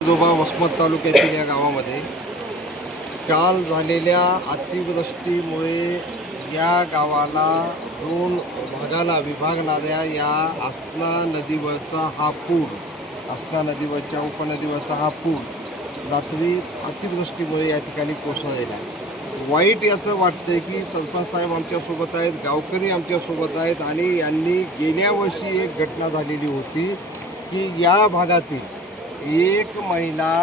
जोबा वसमत तालुक्यातील या गावामध्ये काल झालेल्या अतिवृष्टीमुळे या गावाला दोन भागाला विभागणाऱ्या या आसना नदीवरचा हा पूल, आसना नदीवरच्या उपनदीवरचा हा पूल रात्री अतिवृष्टीमुळे या ठिकाणी कोसळलेला आहे. वाईट याचं वाटतंय की सरपंच साहेब आमच्यासोबत आहेत, गावकरी आमच्यासोबत आहेत आणि यांनी गेल्या वर्षी एक घटना झालेली होती की या भागातील एक महिला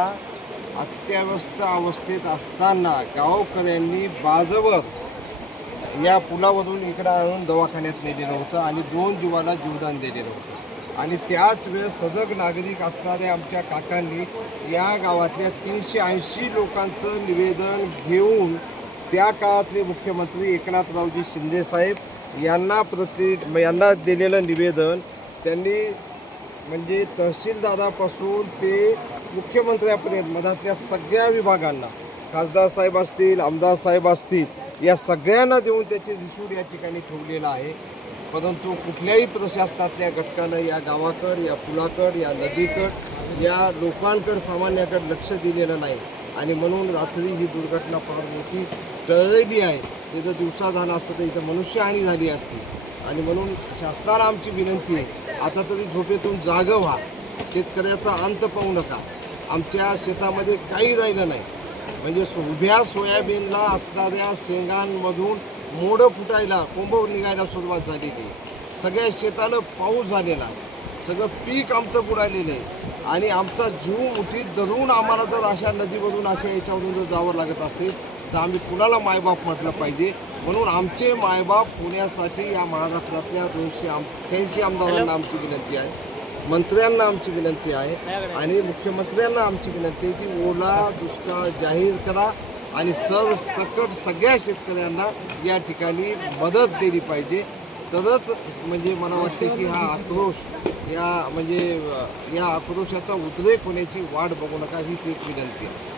अत्यावस्थ अवस्थेत असताना गावकऱ्यांनी बाजवत या पुलावरून इकडं आणून दवाखान्यात नेलेलं होतं आणि 2 जीवाला जीवदान दिलेलं होतं. आणि त्याच वेळेस सजग नागरिक असणाऱ्या आमच्या काकांनी या गावातल्या 380 लोकांचं निवेदन घेऊन त्या काळातले मुख्यमंत्री एकनाथरावजी शिंदेसाहेब यांना दिलेलं निवेदन त्यांनी म्हणजे तहसीलदारापासून ते मुख्यमंत्र्यापर्यंत मधातल्या सगळ्या विभागांना, खासदार साहेब असतील, आमदार साहेब असतील, या सगळ्यांना देऊन त्याचे रिसूड या ठिकाणी ठेवलेला आहे. परंतु कुठल्याही प्रशासनातल्या घटकानं या गावाकडं, या पुलाकडं, या नदीकडं, या लोकांकडं, सामान्याकडं लक्ष दिलेलं नाही आणि म्हणून रात्री ही दुर्घटना फार मोठी टळलेली आहे. ते जर दिवसा झालं असतं तर इथं मनुष्यहानी झाली असती. आणि म्हणून शासनाला आमची विनंती आहे, आता तरी झोपेतून जागं व्हा, शेतकऱ्याचा अंत पाहू नका. आमच्या शेतामध्ये काही राहिलं नाही, म्हणजे उभ्या सोयाबीनला असणाऱ्या शेंगांमधून मोडं फुटायला, कोंब निघायला सुरुवात झालेली. सगळ्या शेताला पाऊस झालेला, सगळं पीक आमचं बुडालेलं आहे आणि आमचा जीव मुठीत धरून आम्हाला जर अशा नदीवरून अशा याच्यावरून जर जावं लागत असेल तर आम्ही कुणाला मायबाप म्हटलं पाहिजे. म्हणून आमचे मायबाप पुण्यासाठी या महाराष्ट्रातल्या 288 आमदारांना आमची विनंती आहे, मंत्र्यांना आमची विनंती आहे आणि मुख्यमंत्र्यांना आमची विनंती आहे की ओला दुष्काळ जाहीर करा आणि सरसकट सगळ्या शेतकऱ्यांना या ठिकाणी मदत दिली पाहिजे. तरच म्हणजे मला वाटते की हा आक्रोश या आक्रोशाचा उद्रेक होण्याची वाट बघू नका, हीच एक विनंती आहे.